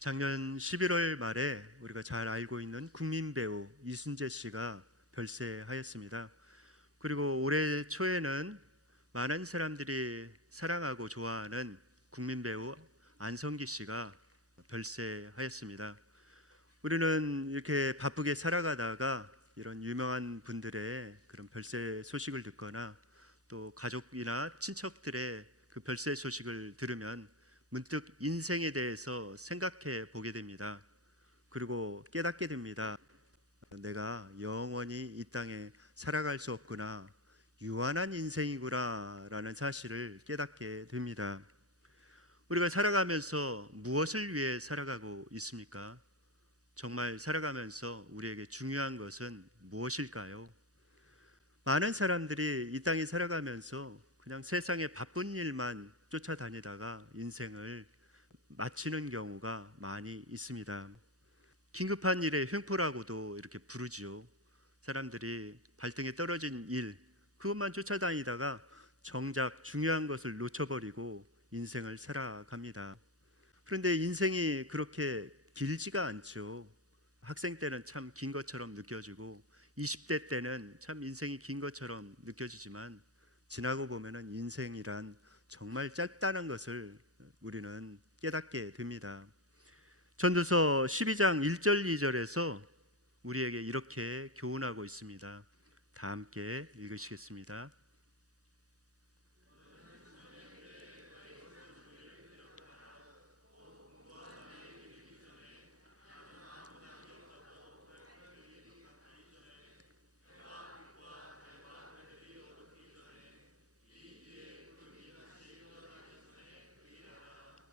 작년 11월 말에 우리가 잘 알고 있는 국민 배우 이순재 씨가 별세하였습니다. 그리고 올해 초에는 많은 사람들이 사랑하고 좋아하는 국민 배우 안성기 씨가 별세하였습니다. 우리는 이렇게 바쁘게 살아가다가 이런 유명한 분들의 그런 별세 소식을 듣거나 또 가족이나 친척들의 그 별세 소식을 들으면 문득 인생에 대해서 생각해 보게 됩니다. 그리고 깨닫게 됩니다. 내가 영원히 이 땅에 살아갈 수 없구나, 유한한 인생이구나 라는 사실을 깨닫게 됩니다. 우리가 살아가면서 무엇을 위해 살아가고 있습니까? 정말 살아가면서 우리에게 중요한 것은 무엇일까요? 많은 사람들이 이 땅에 살아가면서 그냥 세상의 바쁜 일만 쫓아다니다가 인생을 마치는 경우가 많이 있습니다. 긴급한 일에 횡포라고도 이렇게 부르지요. 사람들이 발등에 떨어진 일, 그것만 쫓아다니다가 정작 중요한 것을 놓쳐버리고 인생을 살아갑니다. 그런데 인생이 그렇게 길지가 않죠. 학생 때는 참 긴 것처럼 느껴지고 20대 때는 참 인생이 긴 것처럼 느껴지지만 지나고 보면은 인생이란 정말 짧다는 것을 우리는 깨닫게 됩니다. 전도서 12장 1절 2절에서 우리에게 이렇게 교훈하고 있습니다. 다 함께 읽으시겠습니다.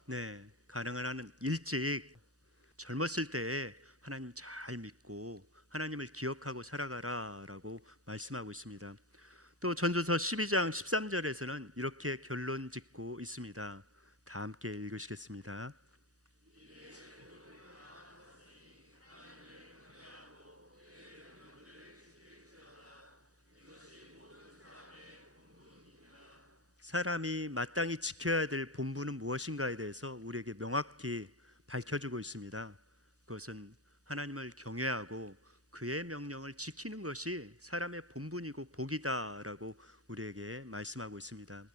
네, 가능한 한은 일찍 젊었을 때에 하나님 잘 믿고 하나님을 기억하고 살아가라 라고 말씀하고 있습니다. 또 전도서 12장 13절에서는 이렇게 결론 짓고 있습니다. 다 함께 읽으시겠습니다. 사람이 마땅히 지켜야 될 본분은 무엇인가에 대해서 우리에게 명확히 밝혀주고 있습니다. 그것은 하나님을 경외하고 그의 명령을 지키는 것이 사람의 본분이고 복이다라고 우리에게 말씀하고 있습니다.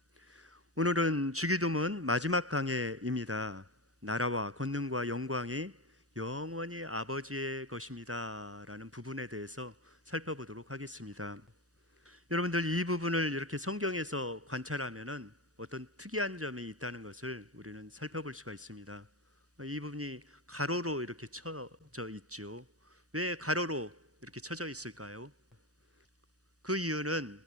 오늘은 주기도문 마지막 강해입니다. 나라와 권능과 영광이 영원히 아버지의 것입니다 라는 부분에 대해서 살펴보도록 하겠습니다. 여러분들, 이 부분을 이렇게 성경에서 관찰하면은 어떤 특이한 점이 있다는 것을 우리는 살펴볼 수가 있습니다. 이 부분이 가로로 이렇게 쳐져 있죠. 왜 가로로 이렇게 쳐져 있을까요? 그 이유는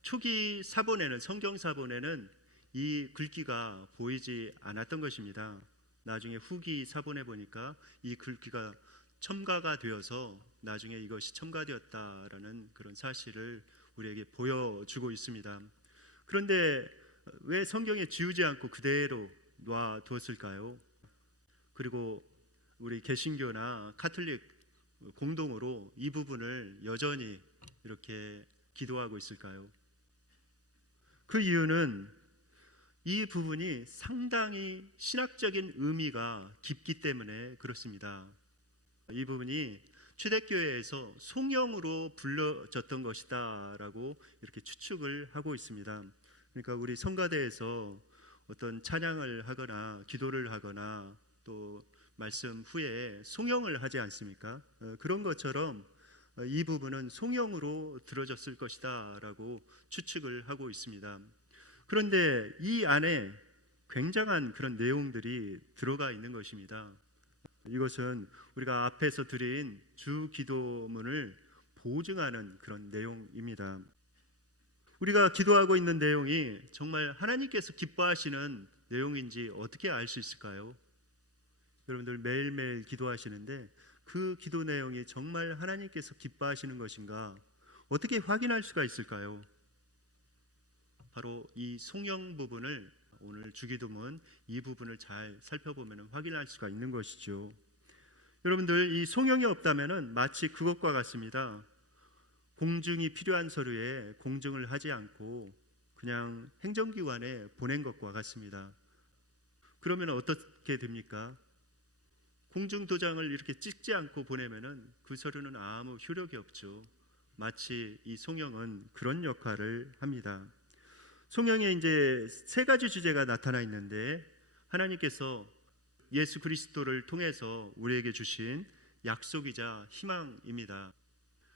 초기 사본에는, 성경 사본에는 이 글귀가 보이지 않았던 것입니다. 나중에 후기 사본에 보니까 이 글귀가 첨가가 되어서 나중에 이것이 첨가되었다라는 그런 사실을 우리에게 보여주고 있습니다. 그런데 왜 성경에 지우지 않고 그대로 놔두었을까요? 그리고 우리 개신교나 카톨릭 공동으로 이 부분을 여전히 이렇게 기도하고 있을까요? 그 이유는 이 부분이 상당히 신학적인 의미가 깊기 때문에 그렇습니다. 이 부분이 초대교회에서 송영으로 불려졌던 것이다 라고 이렇게 추측을 하고 있습니다. 그러니까 우리 성가대에서 어떤 찬양을 하거나 기도를 하거나 또 말씀 후에 송영을 하지 않습니까? 그런 것처럼 이 부분은 송영으로 들어졌을 것이다 라고 추측을 하고 있습니다. 그런데 이 안에 굉장한 그런 내용들이 들어가 있는 것입니다. 이것은 우리가 앞에서 드린 주 기도문을 보증하는 그런 내용입니다. 우리가 기도하고 있는 내용이 정말 하나님께서 기뻐하시는 내용인지 어떻게 알 수 있을까요? 여러분들 매일매일 기도하시는데 그 기도 내용이 정말 하나님께서 기뻐하시는 것인가 어떻게 확인할 수가 있을까요? 바로 이 송영 부분을, 오늘 주기도문 이 부분을 잘 살펴보면 확인할 수가 있는 것이죠. 여러분들, 이 송영이 없다면 마치 그것과 같습니다. 공증이 필요한 서류에 공증을 하지 않고 그냥 행정기관에 보낸 것과 같습니다. 그러면 어떻게 됩니까? 공중 도장을 이렇게 찍지 않고 보내면은 그 서류는 아무 효력이 없죠. 마치 이 송영은 그런 역할을 합니다. 송영에 이제 세 가지 주제가 나타나 있는데, 하나님께서 예수 그리스도를 통해서 우리에게 주신 약속이자 희망입니다.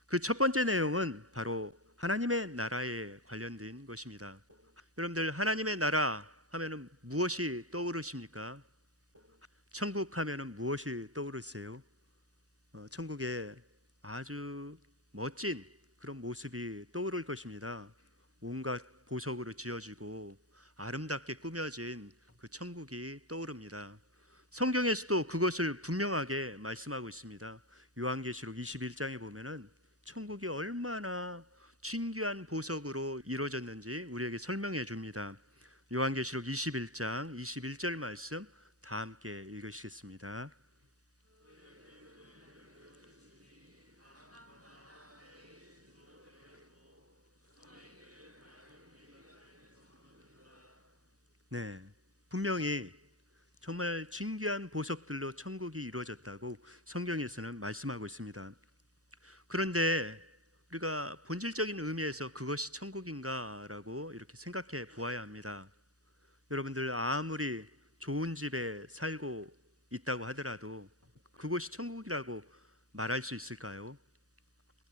그 첫 번째 내용은 바로 하나님의 나라에 관련된 것입니다. 여러분들, 하나님의 나라 하면은 무엇이 떠오르십니까? 천국 하면은 무엇이 떠오르세요? 천국에 아주 멋진 그런 모습이 떠오를 것입니다. 온갖 보석으로 지어지고 아름답게 꾸며진 그 천국이 떠오릅니다. 성경에서도 그것을 분명하게 말씀하고 있습니다. 요한계시록 21장에 보면은 천국이 얼마나 진귀한 보석으로 이루어졌는지 우리에게 설명해 줍니다. 요한계시록 21장 21절 말씀 다 함께 읽으시겠습니다. 네, 분명히 정말 진귀한 보석들로 천국이 이루어졌다고 성경에서는 말씀하고 있습니다. 그런데 우리가 본질적인 의미에서 그것이 천국인가라고 이렇게 생각해 보아야 합니다. 여러분들, 아무리 좋은 집에 살고 있다고 하더라도 그곳이 천국이라고 말할 수 있을까요?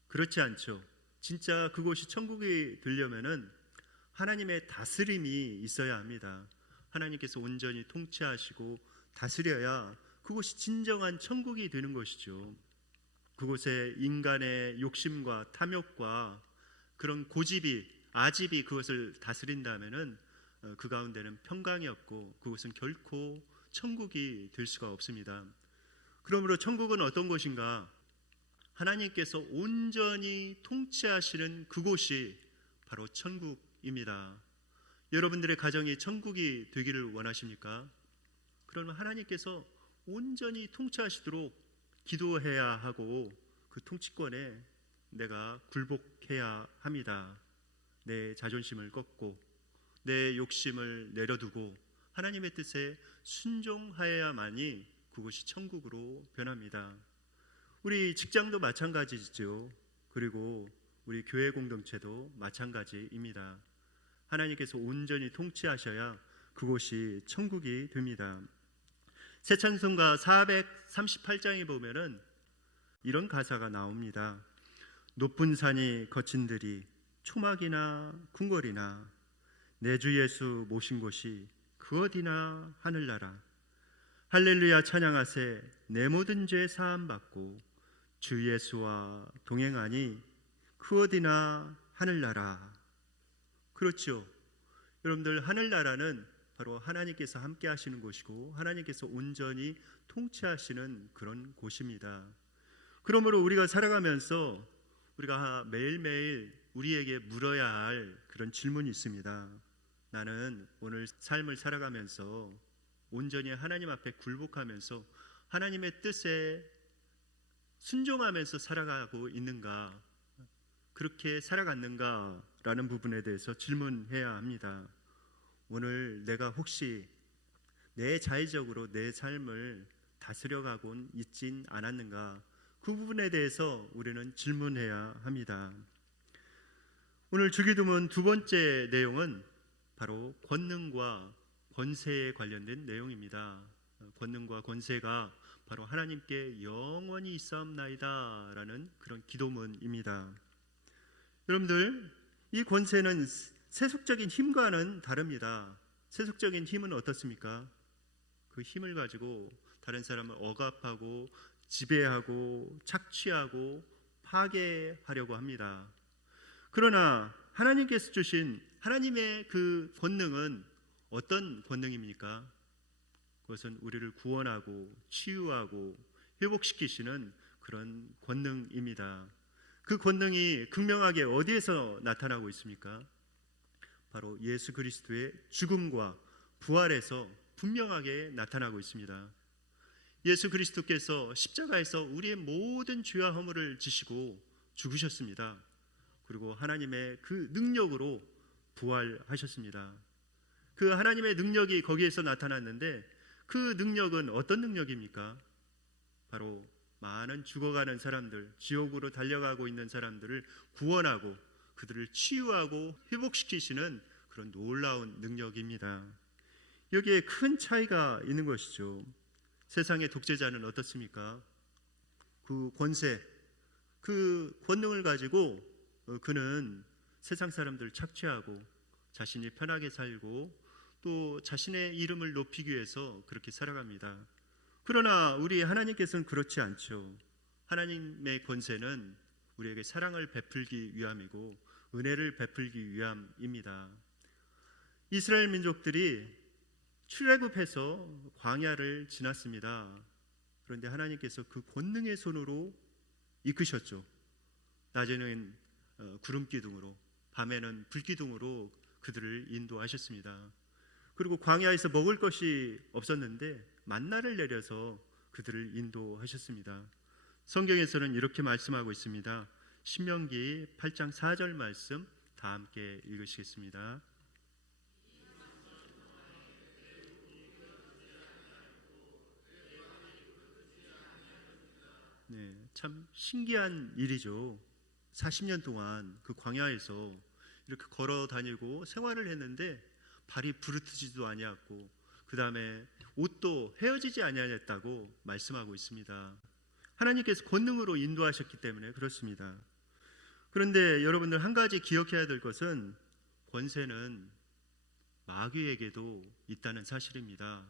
그렇지 않죠. 진짜 그곳이 천국이 되려면은 하나님의 다스림이 있어야 합니다. 하나님께서 온전히 통치하시고 다스려야 그곳이 진정한 천국이 되는 것이죠. 그곳에 인간의 욕심과 탐욕과 그런 고집이, 아집이 그것을 다스린다면은 그 가운데는 평강이 없고 그곳은 결코 천국이 될 수가 없습니다. 그러므로 천국은 어떤 곳인가? 하나님께서 온전히 통치하시는 그곳이 바로 천국입니다. 여러분들의 가정이 천국이 되기를 원하십니까? 그러면 하나님께서 온전히 통치하시도록 기도해야 하고 그 통치권에 내가 굴복해야 합니다. 내 자존심을 꺾고 내 욕심을 내려두고 하나님의 뜻에 순종하여야만이 그곳이 천국으로 변합니다. 우리 직장도 마찬가지죠. 그리고 우리 교회 공동체도 마찬가지입니다. 하나님께서 온전히 통치하셔야 그곳이 천국이 됩니다. 새 찬송가 438장에 보면은 이런 가사가 나옵니다. 높은 산이 거친 들이 초막이나 궁궐이나 내 주 예수 모신 곳이 그 어디나 하늘나라. 할렐루야 찬양하세 내 모든 죄 사함 받고 주 예수와 동행하니 그 어디나 하늘나라. 그렇죠. 여러분들, 하늘나라는 바로 하나님께서 함께 하시는 곳이고 하나님께서 온전히 통치하시는 그런 곳입니다. 그러므로 우리가 살아가면서 우리가 매일매일 우리에게 물어야 할 그런 질문이 있습니다. 나는 오늘 삶을 살아가면서 온전히 하나님 앞에 굴복하면서 하나님의 뜻에 순종하면서 살아가고 있는가? 그렇게 살아갔는가? 라는 부분에 대해서 질문해야 합니다. 오늘 내가 혹시 내 자의적으로 내 삶을 다스려가곤 있진 않았는가? 그 부분에 대해서 우리는 질문해야 합니다. 오늘 주기도문 두 번째 내용은 바로 권능과 권세에 관련된 내용입니다. 권능과 권세가 바로 하나님께 영원히 있사옵나이다 라는 그런 기도문입니다. 여러분들, 이 권세는 세속적인 힘과는 다릅니다. 세속적인 힘은 어떻습니까? 그 힘을 가지고 다른 사람을 억압하고 지배하고 착취하고 파괴하려고 합니다. 그러나 하나님께서 주신 하나님의 그 권능은 어떤 권능입니까? 그것은 우리를 구원하고 치유하고 회복시키시는 그런 권능입니다. 그 권능이 극명하게 어디에서 나타나고 있습니까? 바로 예수 그리스도의 죽음과 부활에서 분명하게 나타나고 있습니다. 예수 그리스도께서 십자가에서 우리의 모든 죄와 허물을 지시고 죽으셨습니다. 그리고 하나님의 그 능력으로 부활하셨습니다. 그 하나님의 능력이 거기에서 나타났는데 그 능력은 어떤 능력입니까? 바로 많은 죽어가는 사람들, 지옥으로 달려가고 있는 사람들을 구원하고 그들을 치유하고 회복시키시는 그런 놀라운 능력입니다. 여기에 큰 차이가 있는 것이죠. 세상의 독재자는 어떻습니까? 그 권세, 그 권능을 가지고 그는 세상 사람들을 착취하고 자신이 편하게 살고 또 자신의 이름을 높이기 위해서 그렇게 살아갑니다. 그러나 우리 하나님께서는 그렇지 않죠. 하나님의 권세는 우리에게 사랑을 베풀기 위함이고 은혜를 베풀기 위함입니다. 이스라엘 민족들이 출애굽해서 광야를 지났습니다. 그런데 하나님께서 그 권능의 손으로 이끄셨죠. 낮에는 구름 기둥으로, 밤에는 불 기둥으로 그들을 인도하셨습니다. 그리고 광야에서 먹을 것이 없었는데 만나를 내려서 그들을 인도하셨습니다. 성경에서는 이렇게 말씀하고 있습니다. 신명기 8장 4절 말씀 다 함께 읽으시겠습니다. 네, 참 신기한 일이죠. 40년 동안 그 광야에서 이렇게 걸어 다니고 생활을 했는데 발이 부르트지도 아니었고 그 다음에 옷도 헤어지지 아니하였다고 말씀하고 있습니다. 하나님께서 권능으로 인도하셨기 때문에 그렇습니다. 그런데 여러분들 한 가지 기억해야 될 것은 권세는 마귀에게도 있다는 사실입니다.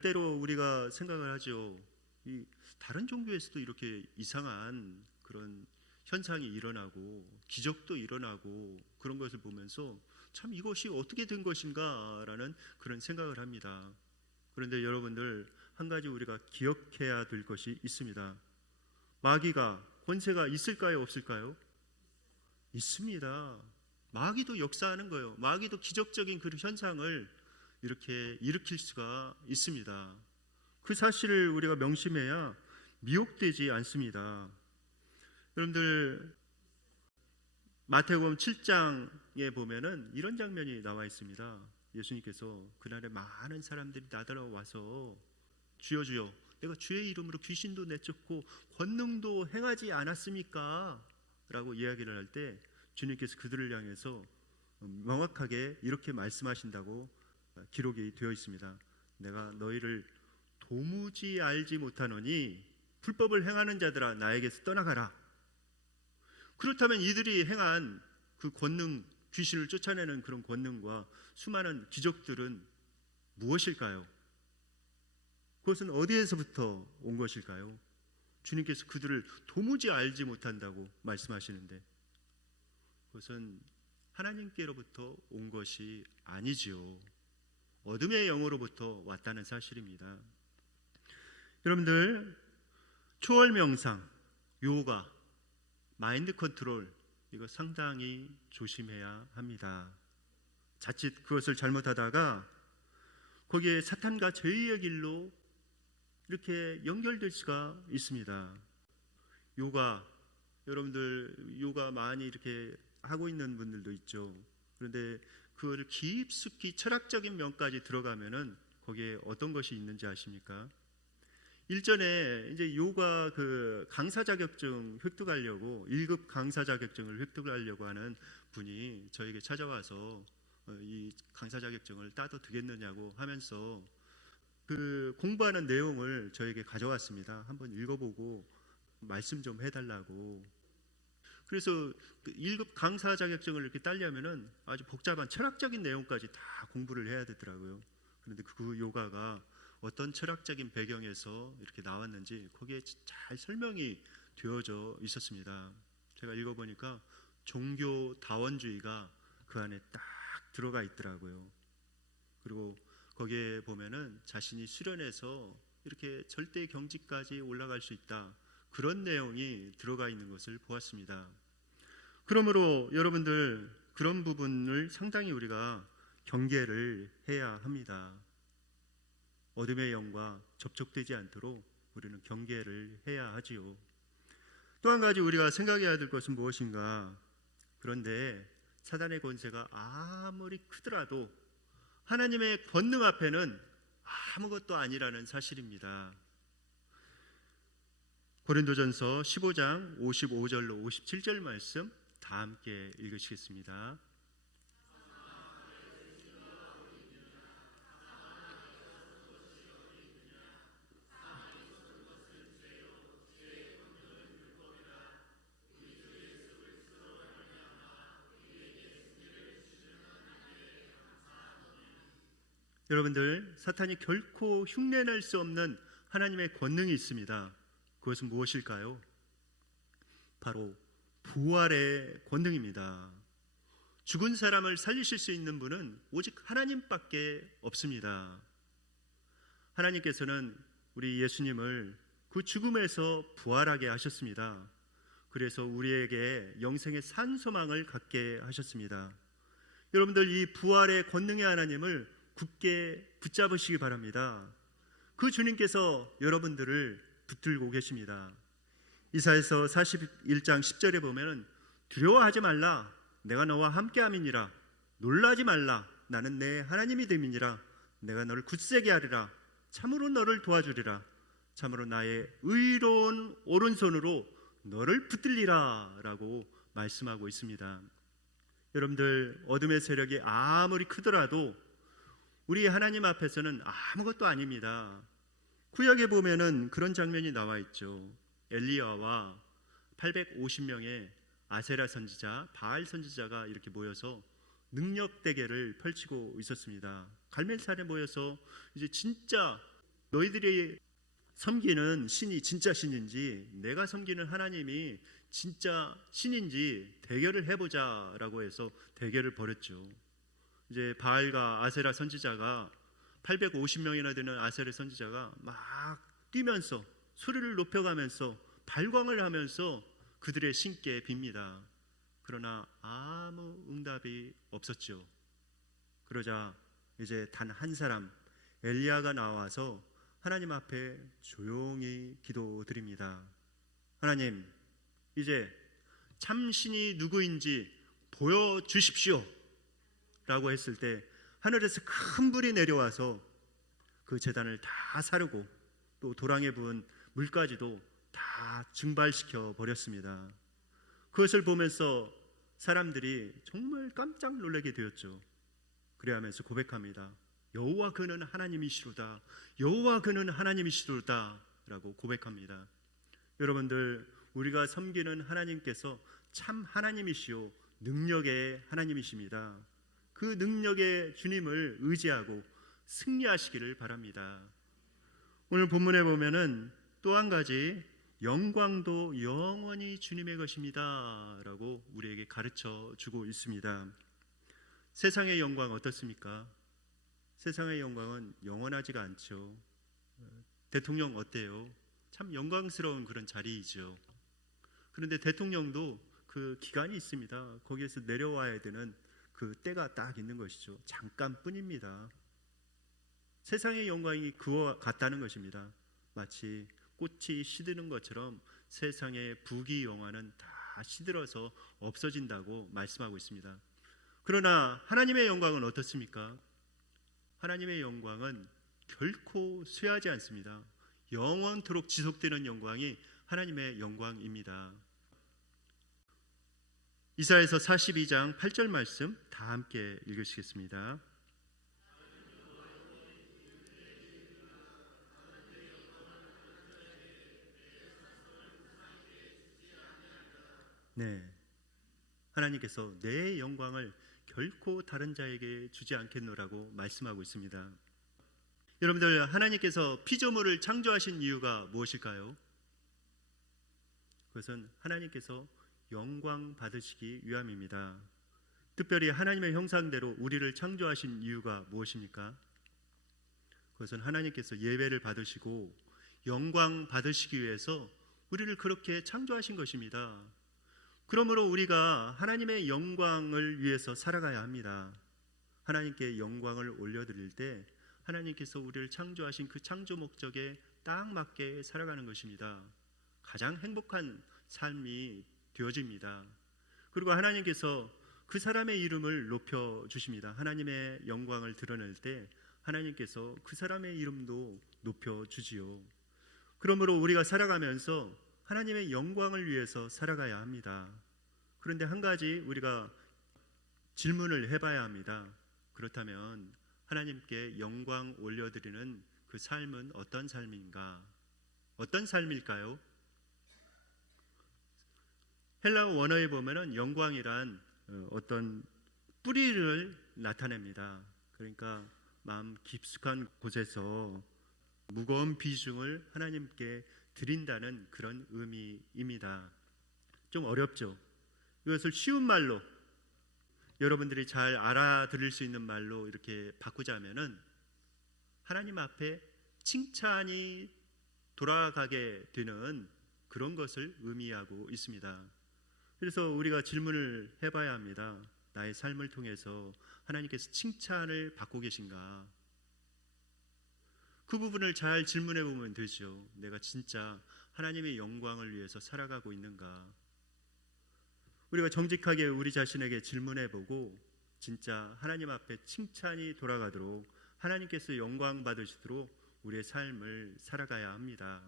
때로 우리가 생각을 하죠. 다른 종교에서도 이렇게 이상한 그런 현상이 일어나고 기적도 일어나고 그런 것을 보면서 참 이것이 어떻게 된 것인가라는 그런 생각을 합니다. 그런데 여러분들 한 가지 우리가 기억해야 될 것이 있습니다. 마귀가 권세가 있을까요, 없을까요? 있습니다. 마귀도 역사하는 거예요. 마귀도 기적적인 그 현상을 이렇게 일으킬 수가 있습니다. 그 사실을 우리가 명심해야 미혹되지 않습니다. 여러분들 마태복음 7장에 보면은 이런 장면이 나와 있습니다. 예수님께서 그날에 많은 사람들이 나더러와서 주여 주여 내가 주의 이름으로 귀신도 내쫓고 권능도 행하지 않았습니까? 라고 이야기를 할 때 주님께서 그들을 향해서 명확하게 이렇게 말씀하신다고 기록이 되어 있습니다. 내가 너희를 도무지 알지 못하노니 불법을 행하는 자들아 나에게서 떠나가라. 그렇다면 이들이 행한 그 권능, 귀신을 쫓아내는 그런 권능과 수많은 기적들은 무엇일까요? 그것은 어디에서부터 온 것일까요? 주님께서 그들을 도무지 알지 못한다고 말씀하시는데 그것은 하나님께로부터 온 것이 아니지요. 어둠의 영으로부터 왔다는 사실입니다. 여러분들 초월 명상, 요가, 마인드 컨트롤 이거 상당히 조심해야 합니다. 자칫 그것을 잘못하다가 거기에 사탄과 죄의 길로 이렇게 연결될 수가 있습니다. 요가, 여러분들 요가 많이 이렇게 하고 있는 분들도 있죠. 그런데 그거를 깊숙이 철학적인 면까지 들어가면은 거기에 어떤 것이 있는지 아십니까? 일전에 이제 요가 그 강사 자격증 획득하려고 1급 강사 자격증을 획득하려고 하는 분이 저에게 찾아와서 이 강사 자격증을 따도 되겠느냐고 하면서 그 공부하는 내용을 저에게 가져왔습니다. 한번 읽어보고 말씀 좀 해달라고. 그래서 그 1급 강사 자격증을 이렇게 따려면은 아주 복잡한 철학적인 내용까지 다 공부를 해야 되더라고요. 그런데 그 요가가 어떤 철학적인 배경에서 이렇게 나왔는지 거기에 잘 설명이 되어져 있었습니다. 제가 읽어보니까 종교 다원주의가 그 안에 딱 들어가 있더라고요. 그리고 거기에 보면은 자신이 수련해서 이렇게 절대 경지까지 올라갈 수 있다. 그런 내용이 들어가 있는 것을 보았습니다. 그러므로 여러분들 그런 부분을 상당히 우리가 경계를 해야 합니다. 어둠의 영과 접촉되지 않도록 우리는 경계를 해야 하지요. 또 한 가지 우리가 생각해야 될 것은 무엇인가? 그런데 사단의 권세가 아무리 크더라도 하나님의 권능 앞에는 아무것도 아니라는 사실입니다. 고린도전서 15장 55절로 57절 말씀 다 함께 읽으시겠습니다. 여러분들, 사탄이 결코 흉내낼 수 없는 하나님의 권능이 있습니다. 그것은 무엇일까요? 바로 부활의 권능입니다. 죽은 사람을 살리실 수 있는 분은 오직 하나님밖에 없습니다. 하나님께서는 우리 예수님을 그 죽음에서 부활하게 하셨습니다. 그래서 우리에게 영생의 산 소망을 갖게 하셨습니다. 여러분들, 이 부활의 권능의 하나님을 굳게 붙잡으시기 바랍니다. 그 주님께서 여러분들을 붙들고 계십니다. 이사야서 41장 10절에 보면 두려워하지 말라, 내가 너와 함께함이니라. 놀라지 말라, 나는 내 하나님이 됨이니라. 내가 너를 굳세게 하리라. 참으로 너를 도와주리라. 참으로 나의 의로운 오른손으로 너를 붙들리라 라고 말씀하고 있습니다. 여러분들, 어둠의 세력이 아무리 크더라도 우리 하나님 앞에서는 아무것도 아닙니다. 구약에 보면은 그런 장면이 나와 있죠. 엘리야와 850명의 아세라 선지자, 바알 선지자가 이렇게 모여서 능력 대결을 펼치고 있었습니다. 갈멜산에 모여서 이제 진짜 너희들이 섬기는 신이 진짜 신인지, 내가 섬기는 하나님이 진짜 신인지 대결을 해보자라고 해서 대결을 벌였죠. 이제 바알과 아세라 선지자가 850명이나 되는 아세라 선지자가 막 뛰면서 소리를 높여가면서 발광을 하면서 그들의 신께 빕니다. 그러나 아무 응답이 없었죠. 그러자 이제 단 한 사람, 엘리야가 나와서 하나님 앞에 조용히 기도드립니다. 하나님, 이제 참신이 누구인지 보여주십시오 라고 했을 때 하늘에서 큰 불이 내려와서 그 제단을 다 사르고 또 도랑에 부은 물까지도 다 증발시켜 버렸습니다. 그것을 보면서 사람들이 정말 깜짝 놀라게 되었죠. 그래 하면서 고백합니다. 여호와 그는 하나님이시로다, 여호와 그는 하나님이시로다 라고 고백합니다. 여러분들, 우리가 섬기는 하나님께서 참 하나님이시오 능력의 하나님이십니다. 그 능력의 주님을 의지하고 승리하시기를 바랍니다. 오늘 본문에 보면은 또 한 가지, 영광도 영원히 주님의 것입니다 라고 우리에게 가르쳐 주고 있습니다. 세상의 영광 어떻습니까? 세상의 영광은 영원하지가 않죠. 대통령 어때요? 참 영광스러운 그런 자리이죠. 그런데 대통령도 그 기간이 있습니다. 거기에서 내려와야 되는 그 때가 딱 있는 것이죠. 잠깐뿐입니다. 세상의 영광이 그와 같다는 것입니다. 마치 꽃이 시드는 것처럼 세상의 부귀 영화는 다 시들어서 없어진다고 말씀하고 있습니다. 그러나 하나님의 영광은 어떻습니까? 하나님의 영광은 결코 쇠하지 않습니다. 영원토록 지속되는 영광이 하나님의 영광입니다. 이사야서 42장 8절 말씀 다 함께 읽으시겠습니다. 네, 하나님께서 내 영광을 결코 다른 자에게 주지 않겠노라고 말씀하고 있습니다. 여러분들, 하나님께서 피조물을 창조하신 이유가 무엇일까요? 그것은 하나님께서 영광 받으시기 위함입니다. 특별히 하나님의 형상대로 우리를 창조하신 이유가 무엇입니까? 그것은 하나님께서 예배를 받으시고 영광 받으시기 위해서 우리를 그렇게 창조하신 것입니다. 그러므로 우리가 하나님의 영광을 위해서 살아가야 합니다. 하나님께 영광을 올려드릴 때 하나님께서 우리를 창조하신 그 창조 목적에 딱 맞게 살아가는 것입니다. 가장 행복한 삶이 되어집니다. 그리고 하나님께서 그 사람의 이름을 높여주십니다. 하나님의 영광을 드러낼 때 하나님께서 그 사람의 이름도 높여주지요. 그러므로 우리가 살아가면서 하나님의 영광을 위해서 살아가야 합니다. 그런데 한 가지 우리가 질문을 해봐야 합니다. 그렇다면 하나님께 영광 올려드리는 그 삶은 어떤 삶인가? 어떤 삶일까요? 헬라어 원어에 보면은 영광이란 어떤 뿌리를 나타냅니다. 그러니까 마음 깊숙한 곳에서 무거운 비중을 하나님께 드린다는 그런 의미입니다. 좀 어렵죠? 이것을 쉬운 말로, 여러분들이 잘 알아들을 수 있는 말로 이렇게 바꾸자면은 하나님 앞에 칭찬이 돌아가게 되는 그런 것을 의미하고 있습니다. 그래서 우리가 질문을 해봐야 합니다. 나의 삶을 통해서 하나님께서 칭찬을 받고 계신가? 그 부분을 잘 질문해 보면 되죠. 내가 진짜 하나님의 영광을 위해서 살아가고 있는가? 우리가 정직하게 우리 자신에게 질문해 보고 진짜 하나님 앞에 칭찬이 돌아가도록, 하나님께서 영광 받으시도록 우리의 삶을 살아가야 합니다.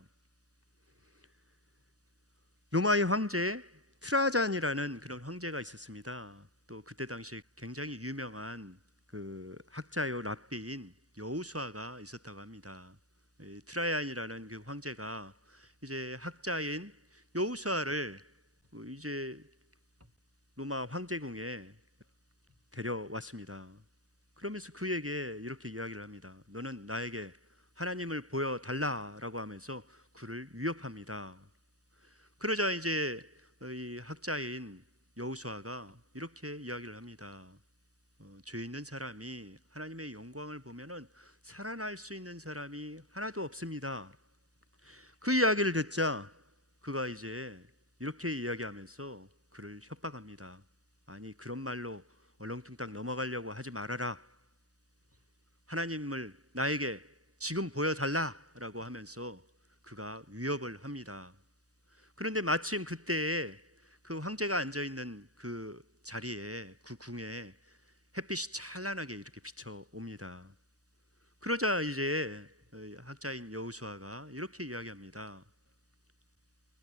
로마의 황제 트라잔이라는 그런 황제가 있었습니다. 또 그때 당시에 굉장히 유명한 그 학자요 랍비인 여호수아가 있었다고 합니다. 트라얀이라는 그 황제가 이제 학자인 여호수아를 이제 로마 황제궁에 데려왔습니다. 그러면서 그에게 이렇게 이야기를 합니다. 너는 나에게 하나님을 보여달라라고 하면서 그를 위협합니다. 그러자 이제 이 학자인 여호수아가 이렇게 이야기를 합니다. 죄 있는 사람이 하나님의 영광을 보면은 살아날 수 있는 사람이 하나도 없습니다. 그 이야기를 듣자 그가 이제 이렇게 이야기하면서 그를 협박합니다. 아니, 그런 말로 얼렁뚱땅 넘어가려고 하지 말아라. 하나님을 나에게 지금 보여달라라고 하면서 그가 위협을 합니다. 그런데 마침 그때에 그 황제가 앉아있는 그 자리에, 그 궁에 햇빛이 찬란하게 이렇게 비춰옵니다. 그러자 이제 학자인 여호수아가 이렇게 이야기합니다.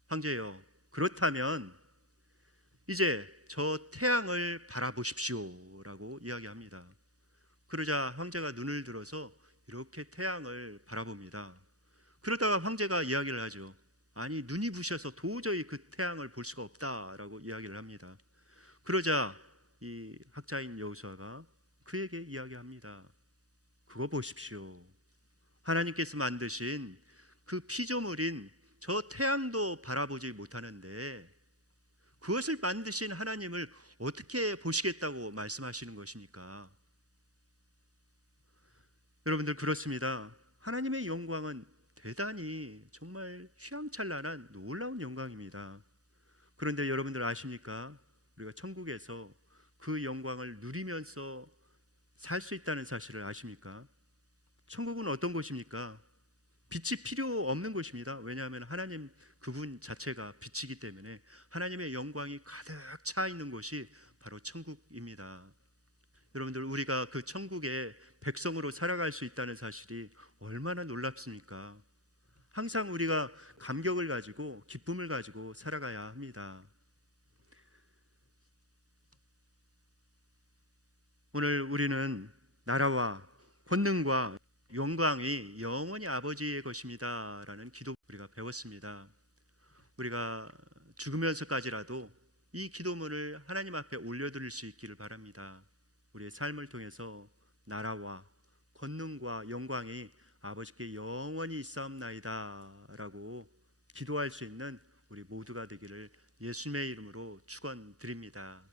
황제여, 그렇다면 이제 저 태양을 바라보십시오 라고 이야기합니다. 그러자 황제가 눈을 들어서 이렇게 태양을 바라봅니다. 그러다가 황제가 이야기를 하죠. 아니, 눈이 부셔서 도저히 그 태양을 볼 수가 없다라고 이야기를 합니다. 그러자 이 학자인 여호수아가 그에게 이야기합니다. 그거 보십시오. 하나님께서 만드신 그 피조물인 저 태양도 바라보지 못하는데 그것을 만드신 하나님을 어떻게 보시겠다고 말씀하시는 것입니까? 여러분들, 그렇습니다. 하나님의 영광은 대단히 정말 휘황찬란한 놀라운 영광입니다. 그런데 여러분들 아십니까? 우리가 천국에서 그 영광을 누리면서 살 수 있다는 사실을 아십니까? 천국은 어떤 곳입니까? 빛이 필요 없는 곳입니다. 왜냐하면 하나님 그분 자체가 빛이기 때문에 하나님의 영광이 가득 차 있는 곳이 바로 천국입니다. 여러분들, 우리가 그 천국의 백성으로 살아갈 수 있다는 사실이 얼마나 놀랍습니까? 항상 우리가 감격을 가지고 기쁨을 가지고 살아가야 합니다. 오늘 우리는 나라와 권능과 영광이 영원히 아버지의 것입니다 라는 기도 우리가 배웠습니다. 우리가 죽으면서까지라도 이 기도문을 하나님 앞에 올려드릴 수 있기를 바랍니다. 우리의 삶을 통해서 나라와 권능과 영광이 아버지께 영원히 있사옵나이다 라고 기도할 수 있는 우리 모두가 되기를 예수님의 이름으로 축원드립니다.